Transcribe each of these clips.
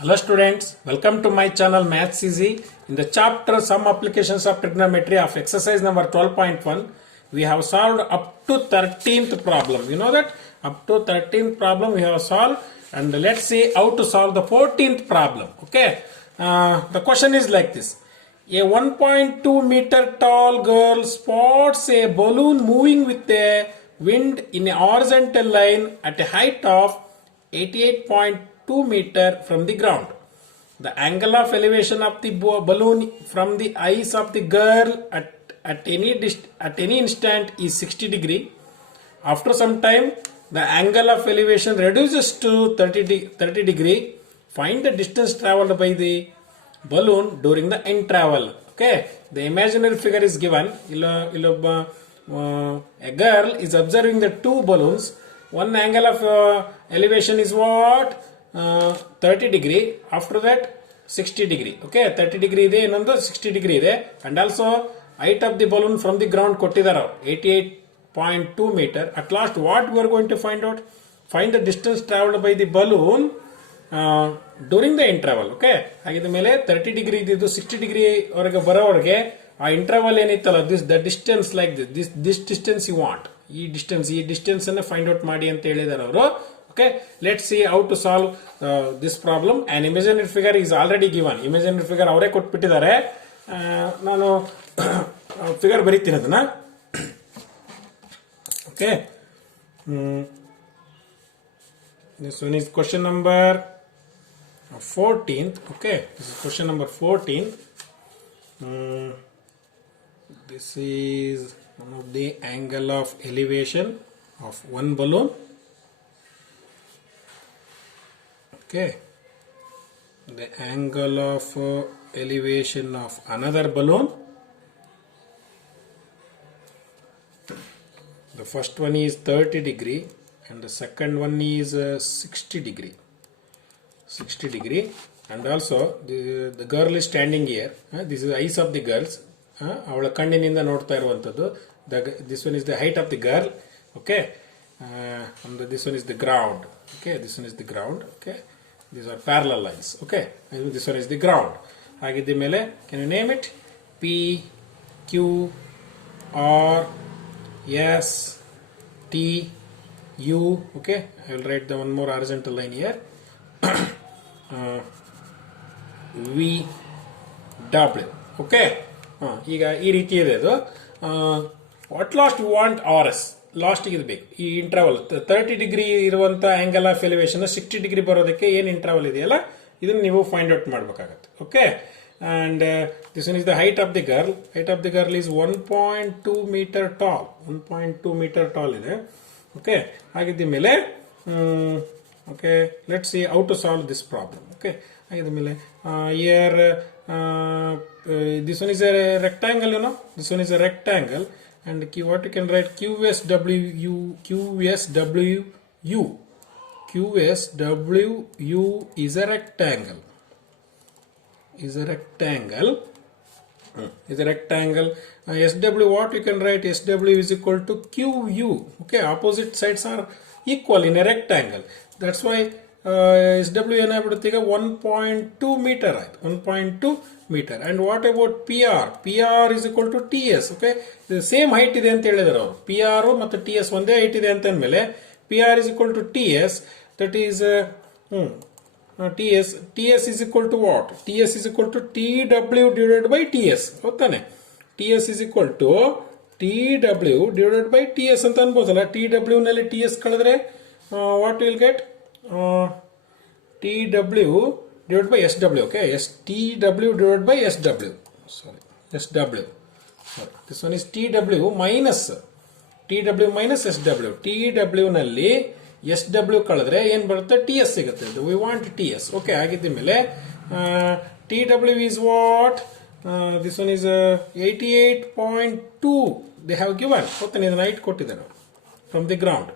Hello students, welcome to my channel Maths Easy. In the chapter Some Applications of Trigonometry of exercise number 12.1, we have solved up to 13th problem. You know that up to 13th problem we have solved, and let's see how to solve the 14th problem. Okay, the question is like this. A 1.2 meter tall girl spots a balloon moving with a wind in a horizontal line at a height of 88.2 meter from the ground. The angle of elevation of the balloon from the eyes of the girl at any instant is 60 degree. After some time, the angle of elevation reduces to 30 degree. Find the distance traveled by the balloon during the interval. Okay, the imaginary figure is given. A girl is observing the two balloons. One angle of elevation is what? 30 degree. After that 60 degree. Okay, 30 degree ಇದೆ, ಇನ್ನೊಂದು 60 degree ಇದೆ. And also height of the balloon from the ground ಕೊಟ್ಟಿದ್ದಾರೆ 88.2 meter. At last what we are going to find out? Find the distance traveled by the balloon during the interval. Okay, ಹಾಗಿದ ಮೇಲೆ 30 degree ಇದ್ದು 60 degree ವರೆಗೆ ಬರೋವರೆಗೆ ಆ interval ಏನಿತ್ತಲ್ಲ, the distance like this distance you want, ಈ distance ಅನ್ನ find out ಮಾಡಿ ಅಂತ ಹೇಳಿದಾರೆ ಅವರು. Okay, let see how to solve this problem. An imaginary figure is already given. Imaginary figure ಅವರೇ ಕೊಟ್ಬಿಟ್ಟಿದ್ದಾರೆ. ನಾನು ಫಿಗರ್ ಬರೀತೀನಿ ಅದನ್ನ. Okay, this one is question number 14th. Okay, this is question number 14. This is one of the angle of elevation of one balloon. Okay, the angle of elevation of another balloon. The first one is 30 degree and the second one is 60 degree. 60 degree. And also the girl is standing here. This is the eyes of the girls. ಅವಳ ಕಣ್ಣಿನಿಂದ ನೋಡ್ತಾ ಇರುವಂತದ್ದು. This one is the height of the girl. Okay, and this one is the ground. Okay, this one is the ground. Okay, these are parallel lines. Okay, and this one is the ground. ಹಾಗಿದ್ದ ಮೇಲೆ can you name it? P, Q, R, S, T, U. Okay, I will write the one more horizontal line here. V, W. Okay, ಈಗ ಈ ರೀತಿ ಇದೆ ಅದು. What last you want R S, last ಇದು ಬೇಕು. ಈ interval 30 degree ಇರುವಂತ angle of elevation 60 degree ಬರೋದಕ್ಕೆ ಏನು ಇಂಟರ್ವಲ್ ಇದೆಯಲ್ಲ, ಇದನ್ನ ನೀವು ಫೈಂಡ್ ಔಟ್ ಮಾಡಬೇಕಾಗತ್ತೆ. Okay, and this one is the height of the girl. Height of the girl is 1.2 meter tall. 1.2 meter tall ಇದೆ. Okay, ಹಾಗಿದ್ದ ಮೇಲೆ okay, let's see how to solve this problem. Okay, ಹಾಗಿದ್ದ ಮೇಲೆ here this one is a rectangle, you know, this one is a rectangle, and what you can write, QSWU is a rectangle. Is a rectangle. SW, what you can write, SW is equal to QU. Okay, opposite sides are equal in a rectangle. That's why SW ಏನಾಗ್ಬಿಡುತ್ತೆ ಈಗ 1.2 meter ಆಯ್ತು, 1.2 meter. And what about PR? PR is equal to TS. Okay, same height ಇದೆ ಅಂತ ಹೇಳಿದಾರೆ ಅವರು. PR ಮತ್ತು TS ಒಂದೇ height ಇದೆ ಅಂತ ಅಂದಮೇಲೆ PR is equal to TS. That is TS is equal to what? TS is equal to TW divided by TS. ಗೊತ್ತಾನೆ? TS is equal to TW divided by TS ಅಂತ ಅನ್ಬೋದಲ್ಲ. TW ನಲ್ಲಿ TS ಕಳೆದ್ರೆ what will get? TW divided by SW. Okay, TW divided by SW. Sorry, SW. Sorry. This one is TW minus SW. TW ನಲ್ಲಿ SW ಕಳೆದ್ರೆ ಏನ್ ಬರುತ್ತೆ? TS ಸಿಗುತ್ತೆ. We want TS. Okay, ಆಗಿದ್ದ ಮೇಲೆ TW is what? This one is 88.2. They have given. ಗೊತ್ತಾನೆ, ಇದನ್ನ height ಕೊಟ್ಟಿದ್ದಾರೆ from the ground.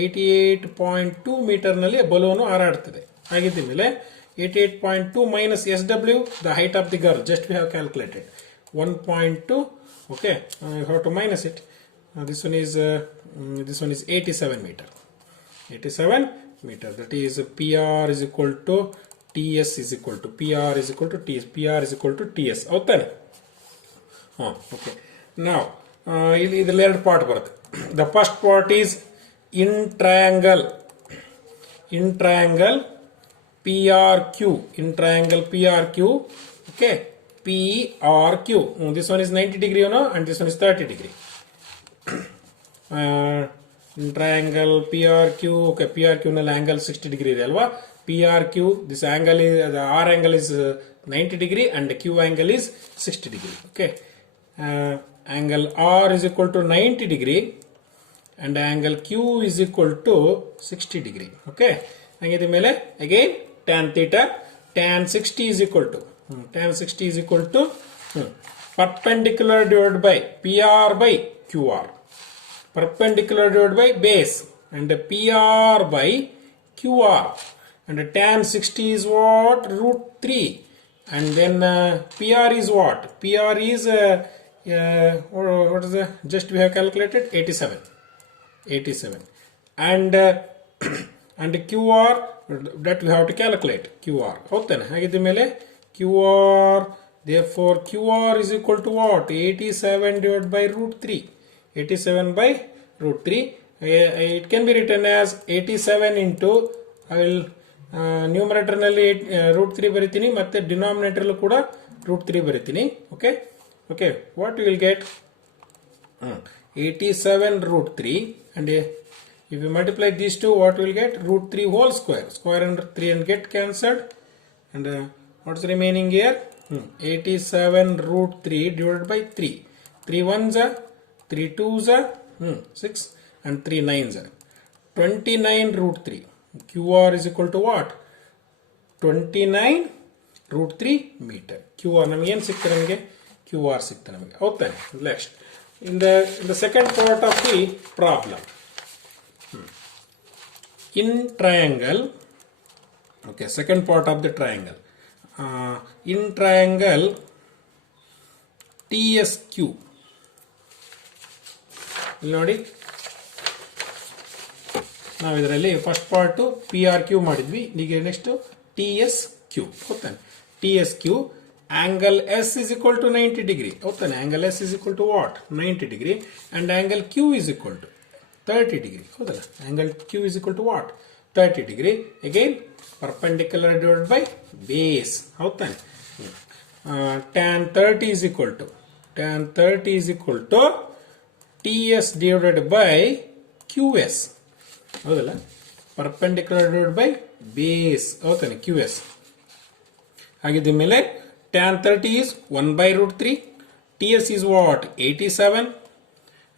88.2 metre ನಲ್ಲಿ ಬಲೂನು ಹಾರಾಡ್ತಿದೆ. ಆಗಿದ್ದ ಮೇಲೆ 88.2 minus SW, the height of the girl, just we have calculated 1.2. Okay, you have to minus it. This one is 87 meter. 87 meter. That is PR is equal to TS is equal to PR is equal to TS. PR is equal to TS. ಹೌದಾನೆ? Okay. Now, ಇಲ್ಲಿ ಇದರಲ್ಲಿ ಎರಡು part ಬರುತ್ತೆ. The first part is in triangle PRQ. In triangle PRQ. Okay. PRQ. This one is 90 degree, and this one is 30 degree. In triangle PRQ. Okay. PRQ ನಲ್ಲಿ angle 60 degree ಇದೆ ಅಲ್ವಾ? PRQ, this angle is, the R angle is 90 degree and the Q angle is 60 degree. Okay. Angle R is equal to 90 degree and angle Q is equal to 60 degree. Okay. ಹಾಗೆ ಮೇಲೆ again tan theta, tan 60 is equal to perpendicular divided by PR by QR. Perpendicular divided by base and PR by QR. And tan 60 is what? Root 3. And then PR is what? PR is what is the just we have calculated 87. And and QR that we have to calculate QR. ಹೌದಾ? ಹಾಗಿದ್ದ ಮೇಲೆ QR, therefore QR is equal to what? 87 divided by root 3. 87 by root 3. It can be written as 87 into, I will numerator ನಲ್ಲಿ root 3 ಬರೀತೀನಿ ಮತ್ತೆ denominator ಕೂಡ root 3 ಬರೀತೀನಿ. Okay what you will get 87 root 3 and if you multiply these two, what you will get? Root 3 whole square and 3 and get cancelled, and what's remaining here? 87 root 3 divided by 3. 3 ones are 3 twos are 6 and 3 nines are 29 root 3. QR is equal to what? 29 root 3 meter. QR ನಮಗೆ ಏನು ಸಿಕ್ತದೆ? ನಮಗೆ QR ಸಿಕ್ತದೆ ನಮಗೆ. ಹೌದಾ? Next, in the second part of the problem, in triangle, okay, second part of the triangle, in triangle TSQ, ಇಲ್ಲಿ ನೋಡಿ, ನಾವು ಇದರಲ್ಲಿ ಫಸ್ಟ್ ಪಾರ್ಟ್ PRQ ಮಾಡಿದ್ವಿ. ಈಗ next TSQ. ಹೌದಾನೆ? TSQ angle S is equal to 90 degree. ಹೌದಾನೆ? angle S is equal to what? 90 degree and angle Q is equal to 30 degree. ಹೌದಲ್ಲ? angle Q is equal to what? 30 degree. Again perpendicular divided by base. ಹೌದಾನೆ? tan 30 is equal to TS divided by QS. ಹೌದಲ್ಲ? perpendicular divided by base. ಹೌದಾನೆ? QS. ಹಾಗಿದ್ದ ಮೇಲೆ tan 30 is 1 by root 3. TS is what? 87.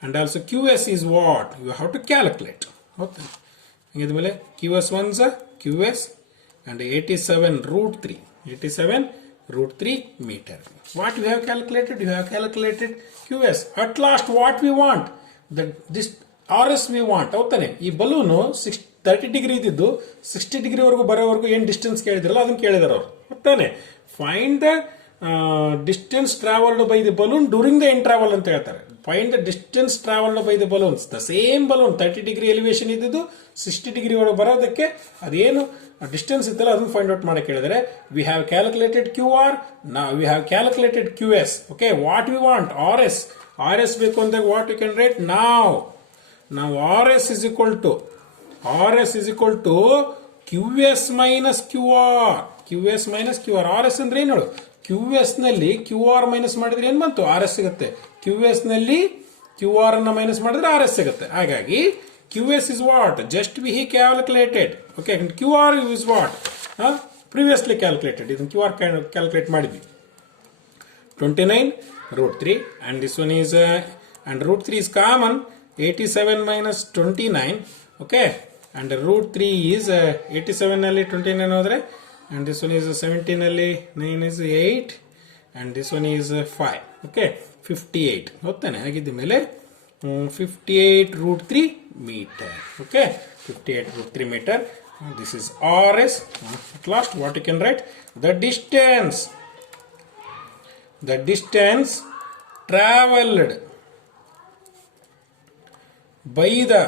And also QS is what? You have to calculate. ಹೌದಾ? ಹಾಗಿದ್ದ ಮೇಲೆ QS ones are QS and 87 root 3. 87 root 3 meter. What we have calculated? You have calculated QS. At last what we want? This RS we want. ಹೌದಾನೆ? ಈ balloon 30 degree ಇದ್ದಿದ್ದು 60 degree ವರೆಗೂ ಬರೋವರೆಗೂ ಏನು distance ಕೇಳಿದ್ರಲ್ಲ ಅದನ್ನು ಕೇಳಿದಾರೆ ಅವರು. ಹೌದಾನೆ? Find the distance travelled by the balloon during the interval ಅಂತ ಹೇಳ್ತಾರೆ. Find the distance travelled by the balloons. The same balloon 30 degree elevation ಇದ್ದಿದ್ದು 60 ಡಿಗ್ರಿ ಒಳಗೆ ಬರೋದಕ್ಕೆ ಅದೇನು ಡಿಸ್ಟೆನ್ಸ್ ಇತ್ತಲ್ಲ ಅದನ್ನು ಫೈಂಡ್ ಔಟ್ ಮಾಡಕ್ಕೆ ಹೇಳಿದರೆ we have calculated QR. We have calculated QS. Okay, what we want? RS ಬೇಕು ಅಂದಾಗ ವಾಟ್ ಯು ಕ್ಯಾನ್ ರೈಟ್ ನಾವು RS is equal to QS minus QR. QS minus QR. RS ಅಂದ್ರೆ ಏನು ಹೇಳು? QS ನಲ್ಲಿ QR minus ಮಾಡಿದ್ರೆ ಏನು ಬಂತು? RS ಸಿಗುತ್ತೆ. QS ನಲ್ಲಿ QR ಅನ್ನ ಮೈನಸ್ ಮಾಡಿದ್ರೆ RS ಸಿಗುತ್ತೆ. ಹಾಗಾಗಿ QS is what? Just we calculated. Okay, QR is what? Previously calculated. ಇದನ್ನು QR ಕ್ಯಾಲ್ಕುಲೇಟ್ ಮಾಡಿದ್ವಿ. 29 root 3 and this one is and root 3 is common. 87 minus 29. Okay, and root 3 is 87 ನಲ್ಲಿ 29 ಹೋದ್ರೆ, and this one is 17 ನಲ್ಲಿ 9 is 8 and this one is 5. Okay, 58. ಹೌದಾನೆ? ಹಾಗಿದ್ದ ಮೇಲೆ 58 root 3 meter. Okay, 58 root 3 meter. This is RS. At last what you can write? The distance traveled by the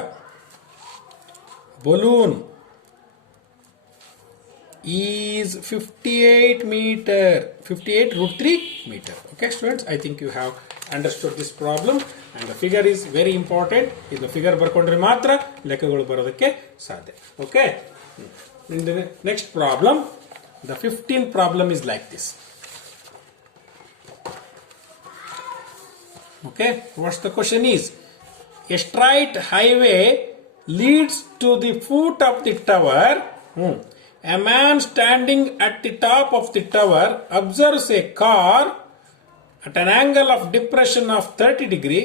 balloon is 58 meter, 58 root 3 meter. Okay students, I think you have understood this problem and the figure is very important. In the figure ಬರ್ಕೊಂಡ್ರೆ ಮಾತ್ರ ಲೆಕ್ಕಗಳು ಬರೋದಕ್ಕೆ ಸಾಧ್ಯ. Okay, in the next problem, the 15th problem is like this. Okay, what's the question is, a straight highway leads to the foot of the tower. A man standing at the top of the tower observes a car at an angle of depression of 30 degree,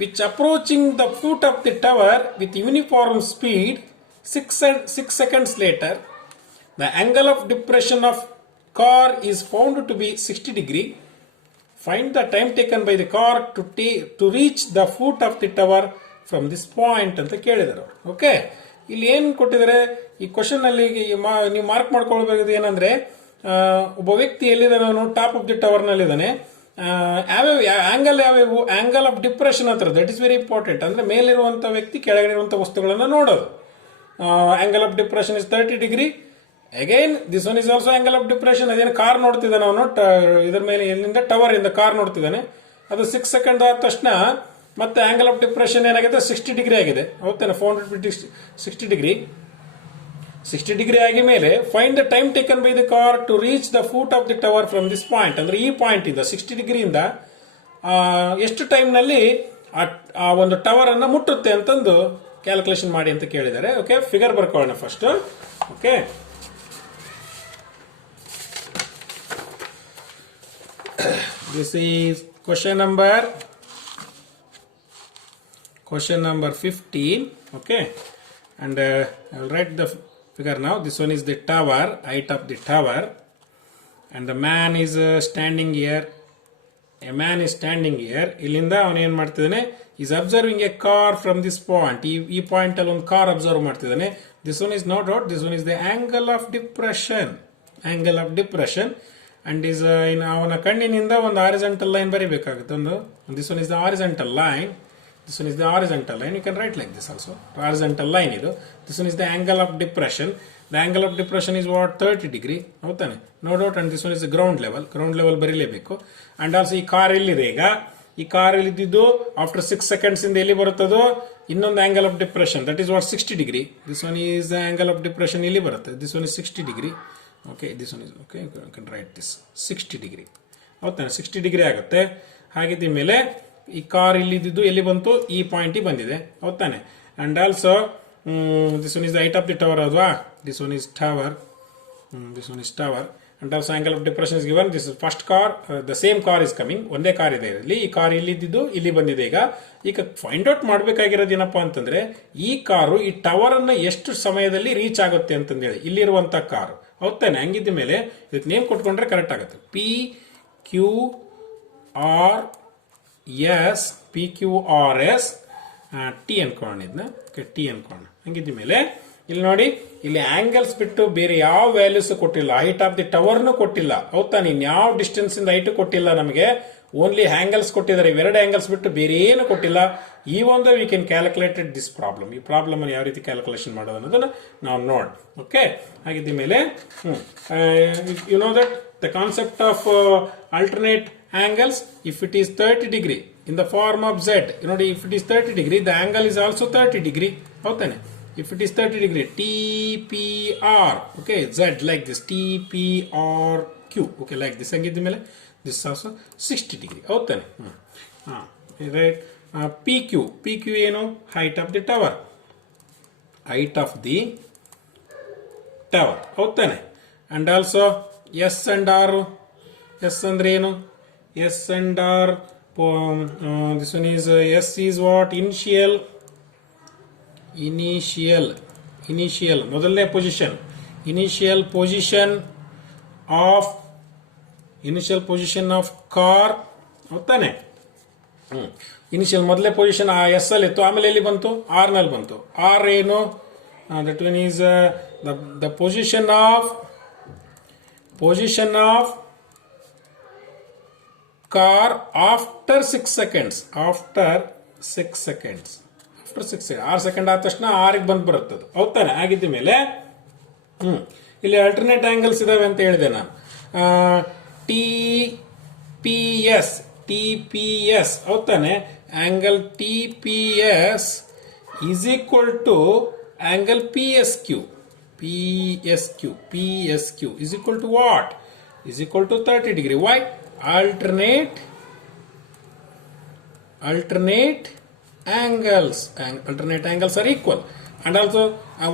which approaching the foot of the tower with uniform speed. 6 seconds later, the angle of depression of car is found to be 60 degree. Find the time taken by the car to reach the foot of the tower from this point ಅಂತ ಕೇಳಿದರು. Okay, ಇಲ್ಲಿ ಏನು ಕೊಟ್ಟಿದ್ದಾರೆ ಈ question ಅಲ್ಲಿ ನೀವು mark ಮಾಡ್ಕೊಳ್ಬೇಕು ಏನಂದ್ರೆ, ಒಬ್ಬ ವ್ಯಕ್ತಿ ಎಲ್ಲಿದ್ದಾನೆ, ಅವನು ಟಾಪ್ ಆಫ್ ದಿ ಟವರ್ ನಲ್ಲಿ ಇದ್ದಾನೆ. ಯಾವ್ಯಾವು ಆಂಗಲ್ ಆಫ್ ಡಿಪ್ರೆಷನ್ ಹತ್ರ, ದಟ್ ಇಸ್ ವೆರಿ ಇಂಪಾರ್ಟೆಂಟ್. ಅಂದ್ರೆ ಮೇಲಿರುವಂತ ವ್ಯಕ್ತಿ ಕೆಳಗಡೆ ಇರುವಂತಹ ವಸ್ತುಗಳನ್ನ ನೋಡೋದು. Angle of depression is 30 degree. Again this one is also angle of depression. ಅದೇನು ಕಾರ್ ನೋಡ್ತಿದ್ದಾನೆ ಅವನು, ಇದರ ಮೇಲೆ ಎಲ್ಲಿಂದ ಟವರ್ ಇಂದ ಕಾರ್ ನೋಡ್ತಿದ್ದಾನೆ. ಅದು 6 ಸೆಕೆಂಡ್ ಆದ ತಕ್ಷಣ ಮತ್ತೆ ಆಂಗಲ್ ಆಫ್ ಡಿಪ್ರೆಷನ್ ಏನಾಗಿದೆ, 60 ಡಿಗ್ರಿ ಆಗಿದೆ. ಹೌದಾನೆ, 460 ಡಿಗ್ರಿ. 60 ಡಿಗ್ರಿ ಆಗಿ ಮೇಲೆ find the time taken by the car to reach the foot of the tower from this point. ಅಂದ್ರೆ ಈ ಪಾಯಿಂಟ್ ಇಂದ 60 ಡಿಗ್ರಿಯಿಂದ ಎಷ್ಟು ಟೈಮ್ ನಲ್ಲಿ ಆ ಒಂದು ಟವರ್ ಅನ್ನ ಮುಟ್ಟುತ್ತೆ ಅಂತಂದು ಕ್ಯಾಲ್ಕುಲೇಷನ್ ಮಾಡಿ ಅಂತ ಕೇಳಿದ್ದಾರೆ. ಓಕೆ, ಫಿಗರ್ ಬರ್ಕೊಳ್ಳೋಣ first. Okay, this is question number 15. Okay, and I will write the figure now. This one is the tower, height of the tower, and the man is standing here. A man is standing here. ಇಲ್ಲಿಂದ ಅವನು ಏನ್ ಮಾಡ್ತಿದ್ದಾನೆ, is observing a car from this point. ಈ point ಅಲ್ಲಿ ಒಂದು car observe ಮಾಡ್ತಿದ್ದಾನೆ. This one is not out. This one is the angle of depression. Angle of depression. And is ಅವನ ಕಣ್ಣಿನಿಂದ ಒಂದು ಹಾರಿಜಾಂಟಲ್ ಲೈನ್ ಬರೀಬೇಕಾಗುತ್ತೆ. ಒಂದು this one is the horizontal line. This one is the horizontal line. You can write like this also. Horizontal line ಇದು. This one is the angle of depression. The angle of depression is what, 30 degree. ಹೌದಾನೆ, no doubt. And this one is the ground level. Ground level ಬರೀಲೇಬೇಕು. And also ಈ car ಎಲ್ಲಿದೆ ಈಗ, ಈ car ಎಲ್ಲಿದ್ದು after 6 seconds ಇಂದ ಎಲ್ಲಿ ಬರುತ್ತದೋ ಇನ್ನೊಂದು angle of depression, that is what 60 degree. This one is the angle of depression ಇಲ್ಲಿ ಬರುತ್ತೆ. This one is 60 degree. Okay, this one is okay, you can write this 60 degree. ಹೌದಾನೆ, 60 degree ಆಗುತ್ತೆ. ಹಾಗಿದ್ದ ಮೇಲೆ ಈ ಕಾರ್ ಇಲ್ಲಿದ್ದು ಎಲ್ಲಿ ಬಂತು, ಈ ಪಾಯಿಂಟ್ ಬಂದಿದೆ. ಹೌದಾನೆ. And also this one is the height of the tower ಅಲ್ವಾ. This one is tower. This one is tower. And also angle of depression is given. This first car, the same car is coming. ಒಂದೇ car ಇದೆ ಇಲ್ಲಿ. ಈ car ಇಲ್ಲಿದ್ದು ಇಲ್ಲಿ ಬಂದಿದೆ. ಈಗ find out ಮಾಡಬೇಕಾಗಿರೋದು ಏನಪ್ಪಾ ಅಂತಂದ್ರೆ, ಈ ಕಾರು ಈ ಟವರ್ ಅನ್ನ ಎಷ್ಟು ಸಮಯದಲ್ಲಿ ರೀಚ್ ಆಗುತ್ತೆ ಅಂತಂದೇಳಿ ಇಲ್ಲಿರುವಂತ ಕಾರು. ಹೌದಾನೆ, ಹಂಗಿದ್ದ ಮೇಲೆ ಇದಕ್ಕೆ ನೇಮ್ ಕೊಟ್ಕೊಂಡ್ರೆ ಕರೆಕ್ಟ್ ಆಗುತ್ತೆ. PQRS ಟಿ ಅನ್ಕೋಣ. ಇದನ್ನ ಟಿ ಅನ್ಕೋಣ. ಹಂಗಿದ್ದ ಮೇಲೆ ಇಲ್ಲಿ ನೋಡಿ, ಇಲ್ಲಿ ಆಂಗಲ್ಸ್ ಬಿಟ್ಟು ಬೇರೆ ಯಾವ ವ್ಯಾಲ್ಯೂಸ್ ಕೊಟ್ಟಿಲ್ಲ. ಹೈಟ್ ಆಫ್ ದಿ ಟವರ್ನು ಕೊಟ್ಟಿಲ್ಲ. ಹೌದಾನೆ, ಇನ್ಯಾವ ಡಿಸ್ಟೆನ್ಸ್ ಇಂದ ಹೈಟ್ ಕೊಟ್ಟಿಲ್ಲ ನಮಗೆ. ಓನ್ಲಿ ಆಂಗಲ್ಸ್ ಕೊಟ್ಟಿದ್ದಾರೆ. ಇವೆರಡು ಆಂಗಲ್ಸ್ ಬಿಟ್ಟು ಬೇರೆ ಏನು ಕೊಟ್ಟಿಲ್ಲ. ಈ ಒಂದು we can calculated this problem. ಈ ಪ್ರಾಬ್ಲಮ್ ಅನ್ನು ಯಾವ ರೀತಿ ಕ್ಯಾಲ್ಕುಲೇಷನ್ ಮಾಡೋದು ಅನ್ನೋದನ್ನ ನಾವು ನೋಡ್. ಓಕೆ, ಹಾಗಿದ್ದ ಮೇಲೆ you know that the concept of alternate angles. If it is 30 degree in the form of Z, you know, if it is 30 degree, the angle is also 30 degree. ಹೌದಾನೆ, if it is 30 degree, TPR, okay, Z like this, TPRQ, okay, like this. ಹಂಗಿದ್ದ ಮೇಲೆ this is also 60 degree. ಹೌದಾನೆ. Right. PQ ಏನು, height of the tower. Height of the tower. ಹೌದಾನೆ. And also S and R. S ಅಂದ್ರೆ ಏನು, S and R, this one is S is what, initial ಮೊದಲನೇ position, initial position of car. ಹೌದಾನೆ. Initial ಮೊದಲೇ position ಆ S ಅಲ್ಲಿ ಇತ್ತು, ಆಮೇಲೆ ಎಲ್ಲಿ ಬಂತು, ಆರ್ ನಲ್ಲಿ ಬಂತು. ಆರ್ ಏನು, that one is the position of car after 6 seconds. After 6 seconds. 6 second ಆದ ತಕ್ಷಣ ಆರಿಗೆ ಬಂದು ಬರುತ್ತದೆ. ಹೌದಾನೆ. ಆಗಿದ್ದ ಮೇಲೆ ಇಲ್ಲಿ ಅಲ್ಟರ್ನೇಟ್ ಆಂಗಲ್ಸ್ ಇದಾವೆ ಅಂತ ಹೇಳಿದೆ ನಾನು. ಟಿ ಪಿ ಎಸ್ ಹೌದಾನೆ, angle T P S is equal to angle P S Q is equal to what? Is equal to 30 degree. Why? Alternate angles are equal. And also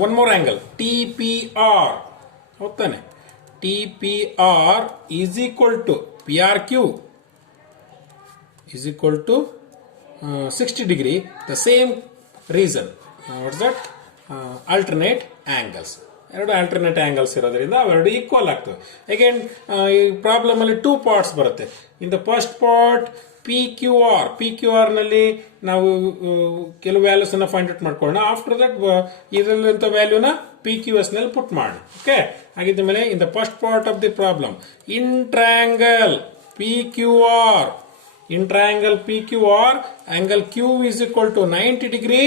one more angle, TPR. Okay, TPR is equal to PRQ is equal to 60 degree. The same reason. What's that? Alternate angles. ಎರಡು alternate angles ಇರೋದ್ರಿಂದ ಅವೆರಡು equal ಆಗ್ತವೆ. Again ಈ problem ಅಲ್ಲಿ 2 parts ಬರುತ್ತೆ. In the first part P Q R ನಲ್ಲಿ ನಾವು ಕೆಲವು ವ್ಯಾಲ್ಯೂಸ್ ಅನ್ನ ಫೈಂಡ್ ಔಟ್ ಮಾಡ್ಕೊಳ್ಳೋಣ. ಆಫ್ಟರ್ ದಟ್ ಇದರಲ್ಲಿಂತ ವ್ಯಾಲ್ಯೂನ ಪಿ ಕ್ಯೂ ಎಸ್ ನಲ್ಲಿ ಪುಟ್ ಮಾಡಿ. ಓಕೆ, ಹಾಗಿದ್ದ ಮೇಲೆ in the first part of the problem in triangle P Q R angle Q is equal to 90 degree,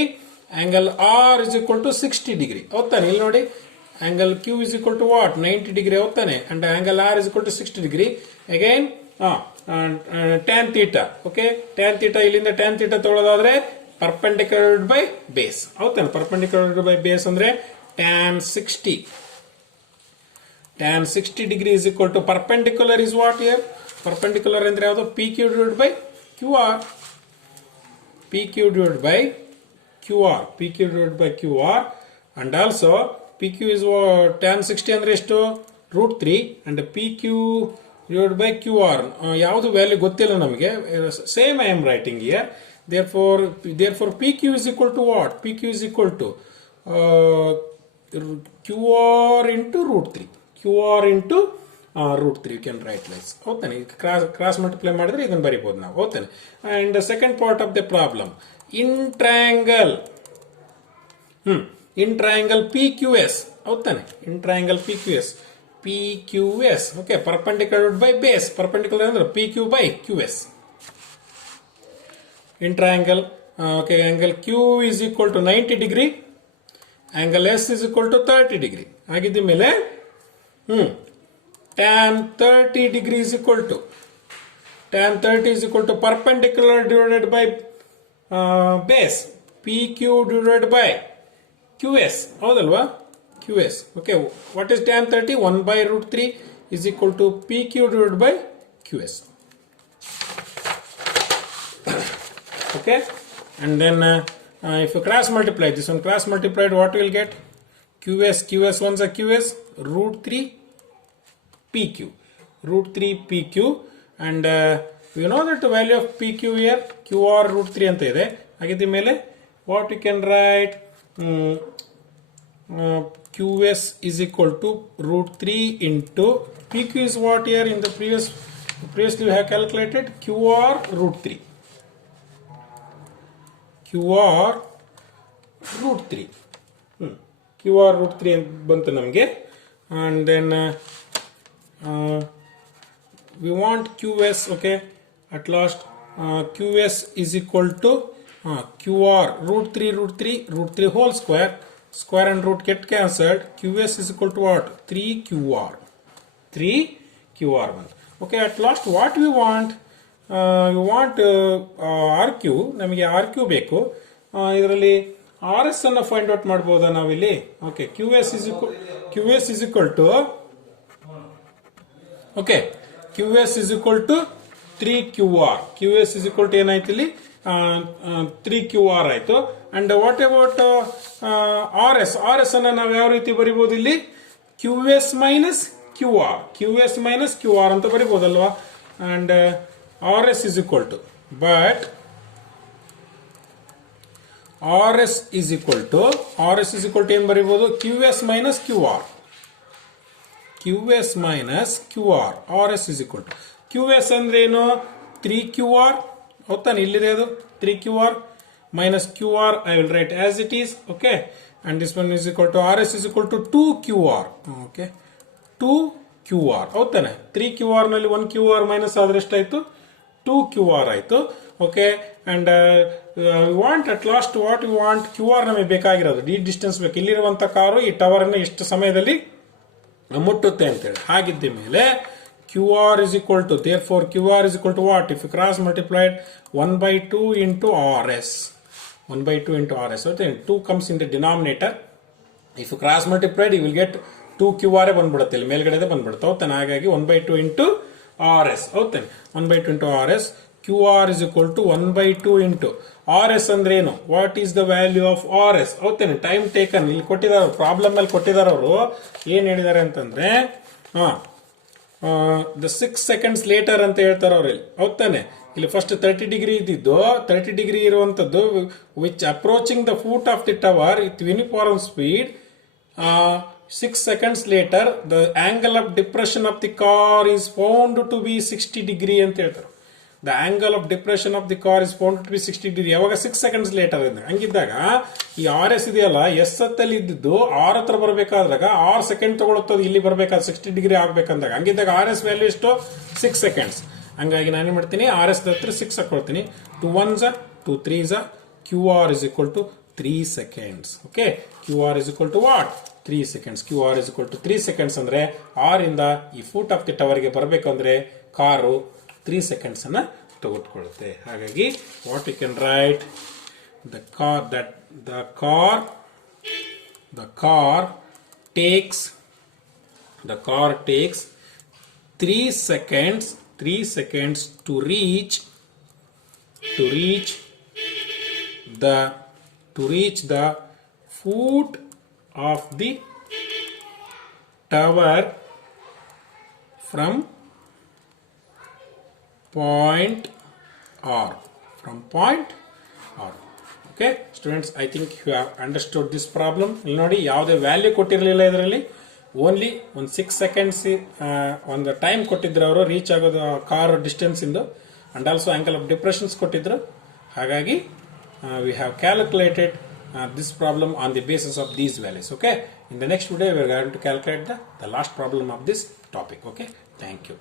angle R is equal to 60 degree. ಹೌದಾನೆ, ಇಲ್ಲಿ ನೋಡಿ, angle Q is equal to what? 90 degree ಹೌದಾನೆ, and angle R is equal to 60 degree. Again tan theta. Okay, tan theta, ಇಲ್ಲಿಂದ tan theta ತಗೊಳ್ಳೋದಾದ್ರೆ perpendicular by base. ಹೌದಾನೆ, perpendicular by base ಅಂದ್ರೆ tan 60 degree is equal to perpendicular is what here? Perpendicular ಅಂದ್ರೆ ಯಾವುದು? PQ divided by QR. PQ divided by QR. And also PQ is tan 60 ಅಂದ್ರೆ ಎಷ್ಟು? √3. And PQ divided by QR. ಯಾವುದು value ಗೊತ್ತಿಲ್ಲ ನಮಗೆ. Same I am writing here. Therefore PQ is equal to what? PQ is equal to QR into √3. QR into √3 you can write like this. ಹೌದಾನೆ, cross multiply ಮಾಡಿದ್ರೆ ಇದನ್ನು ಬರಿಬಹುದು ನಾವು. ಹೌದಾನೆ. And second part of the problem in triangle PQS. ಹೌದಾನೆ, in triangle PQS. Okay, perpendicular by base. Perpendicular ಅಂದ್ರೆ PQ by QS. In triangle okay, angle Q is equal to 90 degree, angle S is equal to 30 degree. ಆಗಿದ್ದ ಮೇಲೆ tan 30 degree is equal to perpendicular divided by base, PQ divided by QS. ಹೌದಲ್ವಾ? QS. Okay, what is tan 30? 1 by √3 is equal to PQ divided by QS. Okay, and then if you cross multiply this one, what you will get? QS ones are QS, √3 PQ, and you know that the value of PQ here, QR √3 ಅಂತ ಇದೆ. ಹಾಗಿದ್ದ ಮೇಲೆ what you can write, QS is equal to √3 into PQ is what here in the previously we have calculated QR √3. QR √3 ಅಂತ ಬಂತು ನಮಗೆ. and then we want QS. okay, at last QS is equal to QR √3 whole square and root get cancelled. QS is equal to what? 3QR. Okay, at last what we want? We want RQ. ನಮಗೆ RQ ಬೇಕು. ಇದರಲ್ಲಿ RS ಅನ್ನು find out ಮಾಡಬಹುದಾ ನಾವಿಲ್ಲಿ? Okay, QS is equal to okay, QS is equal to 3QR. QS is equal to ಏನಾಯ್ತು ಇಲ್ಲಿ? 3QR ಆಯ್ತು. And what about RS ಅನ್ನ ನಾವು ಯಾವ ರೀತಿ ಬರಿಬಹುದು ಇಲ್ಲಿ? QS minus QR ಅಂತ ಬರಿಬಹುದಲ್ವಾ? And RS is equal to, but RS is equal to ಏನು ಬರಿಬಹುದು? QS minus QR. RS is equal to QS ಅಂದ್ರೆ ಏನು? 3QR. ಹೌದಾನೆ, ಇಲ್ಲಿದೆ ಅದು 3QR minus QR. I will write as it is. Okay, and this one is equal to RS is equal to 2QR. Okay, 2QR. ಹೌದಾನೆ, 3QR ನಲ್ಲಿ 1QR minus ಆದ್ರೆ ಎಷ್ಟಾಯ್ತು? 2QR ಆಯ್ತು. Okay, and want at last what you want? QR ನಮಗೆ ಬೇಕಾಗಿರೋದು D distance ಬೇಕು. ಇಲ್ಲಿರುವಂತ car ಈ tower ಅನ್ನು ಎಷ್ಟು ಸಮಯದಲ್ಲಿ ಮುಟ್ಟುತ್ತೆ ಅಂತೇಳಿ. ಹಾಗಿದ್ದ ಮೇಲೆ QR is equal to, therefore QR is equal to what? If you cross multiplied 1/2 into RS, 1/2 into RS, so then 2 comes in the denominator. If you cross multiplied, you will get 2QR ಬಂದ್ಬಿಡುತ್ತೆ, ಇಲ್ಲಿ ಮೇಲ್ಗಡೆ ಬಂದ್ಬಿಡುತ್ತೆ. ಹೌದಾನೆ? ಹಾಗಾಗಿ 1/2 into RS. ಹೌದಾನೆ? 1/2 into RS. QR is equal to 1/2 into RS ಅಂದ್ರೆ ಏನು? What is the value of RS? ಹೌದಾನೆ? Time taken ಇಲ್ಲಿ ಕೊಟ್ಟಿದ್ದಾರೆ, ಪ್ರಾಬ್ಲಮ್ ಅಲ್ಲಿ ಕೊಟ್ಟಿದ್ದಾರೆ. ಅವರು ಏನ್ ಹೇಳಿದ್ದಾರೆ ಅಂತಂದ್ರೆ ದ 6 seconds ಲೇಟರ್ ಅಂತ ಹೇಳ್ತಾರೆ ಅವ್ರು ಇಲ್ಲಿ. ಹೌದಾನೆ? ಇಲ್ಲಿ ಫಸ್ಟ್ 30 ಡಿಗ್ರಿ ಇದ್ದಿದ್ದು 30 ಡಿಗ್ರಿ ಇರುವಂತದ್ದು which approaching the foot of the tower with uniform speed 6 seconds later the angle of depression of the car is found to be 60 degree ಅಂತ ಹೇಳ್ತಾರೆ. The angle of depression of the car is found to be 60 degree. ಯಾವಾಗ 6 seconds later ಹಂಗಿದ್ದಾಗ ಈ RS ಇದೆಯಲ್ಲ, S ಅಲ್ಲಿ ಇದ್ದಿದ್ದು R ಹತ್ರ ಬರಬೇಕಾದಾಗ 6 second ತಗೊಳುತ್ತದೆ ಇಲ್ಲಿ ಬರಬೇಕಾದ್ರೆ 60 ಡಿಗ್ರಿ ಆಗ್ಬೇಕಂದಾಗ. ಹಂಗಿದ್ದಾಗ RS ವ್ಯಾಲ್ಯೂ ಎಷ್ಟು? 6 seconds. ಹಂಗಾಗಿ ನಾನು ಏನು ಮಾಡ್ತೀನಿ, RS ಹತ್ರ 6 ಹಾಕೊಳ್ತೀನಿ. 2 1s 2 3s QR is equal to 3 seconds. Okay, QR is equal to what? 3 seconds. QR is equal to 3 seconds ಅಂದ್ರೆ R ಇಂದ ಈ ಫೂಟ್ ಆಫ್ ದಿ ಟವರ್ ಗೆ ಬರಬೇಕಂದ್ರೆ ಕಾರು 3 seconds ಅನ್ನ ತೆಗೆದುಕೊಳ್ಳುತ್ತೆ. ಹಾಗಾಗಿ what you can write, the car takes 3 seconds to reach the foot of the tower from point R. Okay students, I think you have understood this problem. ಇಲ್ಲಿ ನೋಡಿ, ಯಾವುದೇ value ಕೊಟ್ಟಿರಲಿಲ್ಲ ಇದರಲ್ಲಿ, only ಒಂದು 6 seconds ಒಂದು time ಕೊಟ್ಟಿದ್ರು ಅವರು reach ಆಗೋದು car distance ಇಂದು, and also angle of depressions ಕೊಟ್ಟಿದ್ರು. ಹಾಗಾಗಿ we have calculated this problem on the basis of these values. Okay, in the next video we are going to calculate the last problem of this topic. Okay, thank you.